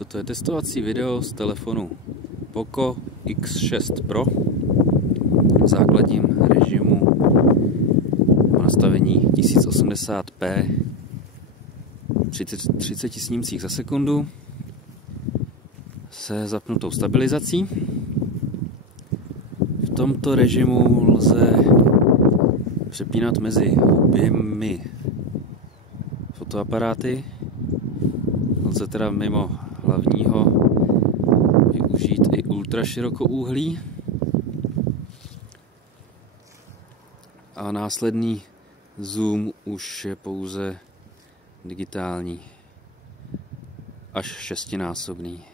Toto je testovací video z telefonu Poco X6 Pro v základním režimu v nastavení 1080p 30 snímcích za sekundu se zapnutou stabilizací. V tomto režimu lze přepínat mezi oběmi fotoaparáty. Lze teda mimo hlavního využít i ultraširokouhlí a následný zoom už je pouze digitální, až 6násobný.